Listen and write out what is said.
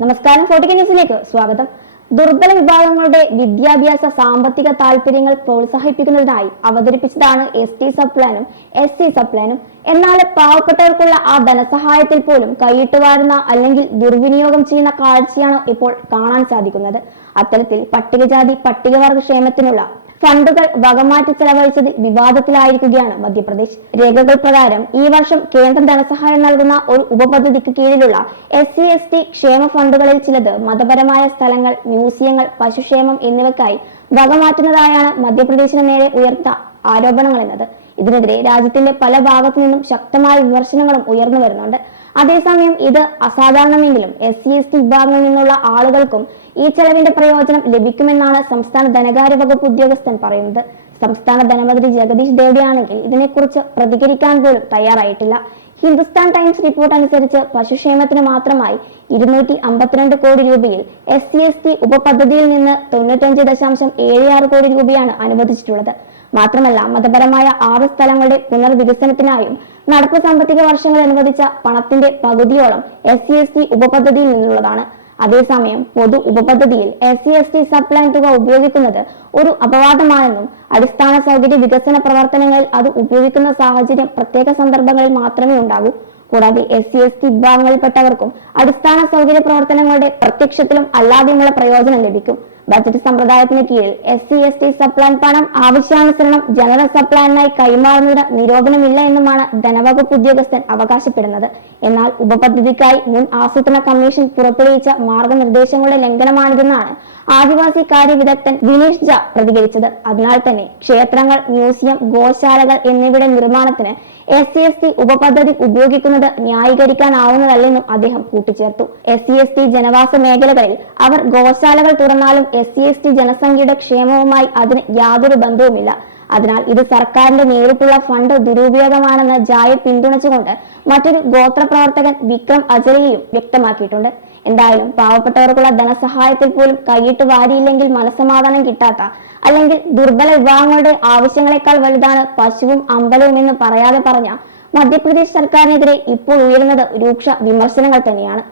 നമസ്കാരം ഫോർട്ടിക്ക ന്യൂസിലേക്ക് സ്വാഗതം. ദുർബല വിഭാഗങ്ങളുടെ വിദ്യാഭ്യാസ സാമ്പത്തിക താല്പര്യങ്ങൾ പ്രോത്സാഹിപ്പിക്കുന്നതിനായി അവതരിപ്പിച്ചതാണ് എസ് ടി സപ്ലാനും പ്ലാനും എസ് സി സപ്ലാനും എന്നാൽ പാവപ്പെട്ടവർക്കുള്ള ആ ധനസഹായത്തിൽ പോലും കൈയിട്ട് വാരുന്ന അല്ലെങ്കിൽ ദുർവിനിയോഗം ചെയ്യുന്ന കാഴ്ചയാണ് ഇപ്പോൾ കാണാൻ സാധിക്കുന്നത്. അത്തരത്തിൽ പട്ടികജാതി പട്ടികവർഗ ക്ഷേമത്തിനുള്ള ഫണ്ടുകൾ വകമാറ്റി ചെലവഴിച്ചത് വിവാദത്തിലായിരിക്കുകയാണ് മധ്യപ്രദേശ്. രേഖകൾ പ്രകാരം ഈ വർഷം കേന്ദ്ര ധനസഹായം നൽകുന്ന ഒരു ഉപപദ്ധതിക്ക് കീഴിലുള്ള എസ് സി എസ് ടി ക്ഷേമ ഫണ്ടുകളിൽ ചിലത് മതപരമായ സ്ഥലങ്ങൾ മ്യൂസിയങ്ങൾ പശുക്ഷേമം എന്നിവയ്ക്കായി വകമാറ്റുന്നതായാണ് മധ്യപ്രദേശിന് നേരെ ഉയർത്ത ആരോപണങ്ങൾ എന്നത് ഇതിനെതിരെ രാജ്യത്തിന്റെ പല ഭാഗത്തു നിന്നും ശക്തമായ വിമർശനങ്ങളും ഉയർന്നു വരുന്നുണ്ട്. അതേസമയം ഇത് അസാധാരണമെങ്കിലും എസ് സി എസ് ടി വിഭാഗങ്ങളിൽ നിന്നുള്ള ആളുകൾക്കും ഈ ചെലവിന്റെ പ്രയോജനം ലഭിക്കുമെന്നാണ് സംസ്ഥാന ധനകാര്യ വകുപ്പ് ഉദ്യോഗസ്ഥൻ പറയുന്നത്. സംസ്ഥാന ധനമന്ത്രി ജഗദീഷ് ദേവിയാണെങ്കിൽ ഇതിനെക്കുറിച്ച് പ്രതികരിക്കാൻ പോലും തയ്യാറായിട്ടില്ല. ഹിന്ദുസ്ഥാൻ ടൈംസ് റിപ്പോർട്ട് അനുസരിച്ച് പശുക്ഷേമത്തിന് മാത്രമായി ഇരുന്നൂറ്റി അമ്പത്തിരണ്ട് കോടി രൂപയിൽ എസ് സി എസ് ടി ഉപപദ്ധതിയിൽ നിന്ന് തൊണ്ണൂറ്റഞ്ച് ദശാംശം ഏഴ് ആറ് കോടി രൂപയാണ് അനുവദിച്ചിട്ടുള്ളത്. മാത്രമല്ല മതപരമായ ആറ് സ്ഥലങ്ങളുടെ പുനർവികസനത്തിനായും നടപ്പ് സാമ്പത്തിക വർഷങ്ങൾ അനുവദിച്ച പണത്തിന്റെ പകുതിയോളം എസ് സി എസ് ടി ഉപപദ്ധതിയിൽ നിന്നുള്ളതാണ്. അതേസമയം പൊതു ഉപപദ്ധതിയിൽ എസ് സി എസ് ടി സപ്ലൈൻ തുക ഉപയോഗിക്കുന്നത് ഒരു അപവാദമാണെന്നും അടിസ്ഥാന സൗകര്യ വികസന പ്രവർത്തനങ്ങളിൽ അത് ഉപയോഗിക്കുന്ന സാഹചര്യം പ്രത്യേക സന്ദർഭങ്ങളിൽ മാത്രമേ ഉണ്ടാകൂ. കൂടാതെ എസ് സി എസ് ടി വിഭാഗങ്ങളിൽപ്പെട്ടവർക്കും അടിസ്ഥാന സൗകര്യ പ്രവർത്തനങ്ങളുടെ പ്രത്യക്ഷത്തിലും അല്ലാതെയുമുള്ള പ്രയോജനം ലഭിക്കും. ബജറ്റ് സമ്പ്രദായത്തിന് കീഴിൽ S C S T subplan പണം ആവശ്യാനുസരണം ജനറൽ സപ്ലാനായി കൈമാറുന്നതിന് നിരോധനമില്ല എന്നുമാണ് ധനവകുപ്പ് ഉദ്യോഗസ്ഥൻ അവകാശപ്പെടുന്നത്. എന്നാൽ ഉപപദ്ധതിക്കായി മുൻ ആസൂത്രണ കമ്മീഷൻ പുറപ്പെടുവിച്ച മാർഗനിർദ്ദേശങ്ങളുടെ ലംഘനമാണിതെന്നാണ് ആദിവാസി കാര്യ വിദഗ്ധൻ വിനീഷ് ജ പ്രതികരിച്ചത്. അതിനാൽ തന്നെ ക്ഷേത്രങ്ങൾ മ്യൂസിയം ഗോശാലകൾ എന്നിവയുടെ നിർമ്മാണത്തിന് എസ് സി എസ് ടി ഉപപദ്ധതി ഉപയോഗിക്കുന്നത് ന്യായീകരിക്കാനാവുന്നതല്ലെന്നും അദ്ദേഹം കൂട്ടിച്ചേർത്തു. എസ് സി എസ് ടി ജനവാസ മേഖലകളിൽ അവർ ഗോശാലകൾ തുറന്നാലും എസ് സി എസ് ടി ജനസംഖ്യയുടെ ക്ഷേമവുമായി അതിന് യാതൊരു ബന്ധവുമില്ല. അതിനാൽ ഇത് സർക്കാരിന്റെ നേരിട്ടുള്ള ഫണ്ട് ദുരുപയോഗമാണെന്ന് ജായ പിന്തുണച്ചുകൊണ്ട് മറ്റൊരു ഗോത്രപ്രവർത്തകൻ വിക്രം അജരയും വ്യക്തമാക്കിയിട്ടുണ്ട്. എന്തായാലും പാവപ്പെട്ടവർക്കുള്ള ധനസഹായത്തിൽ പോലും കൈയിട്ട് വാരിയില്ലെങ്കിൽ മനസമാധാനം കിട്ടാത്ത അല്ലെങ്കിൽ ദുർബല വിഭാഗങ്ങളുടെ ആവശ്യങ്ങളെക്കാൾ വലുതാണ് പശുവും അമ്പലവും എന്ന് പറയാതെ പറഞ്ഞ മധ്യപ്രദേശ് സർക്കാരിനെതിരെ ഇപ്പോൾ ഉയരുന്നത് രൂക്ഷ വിമർശനങ്ങൾ തന്നെയാണ്.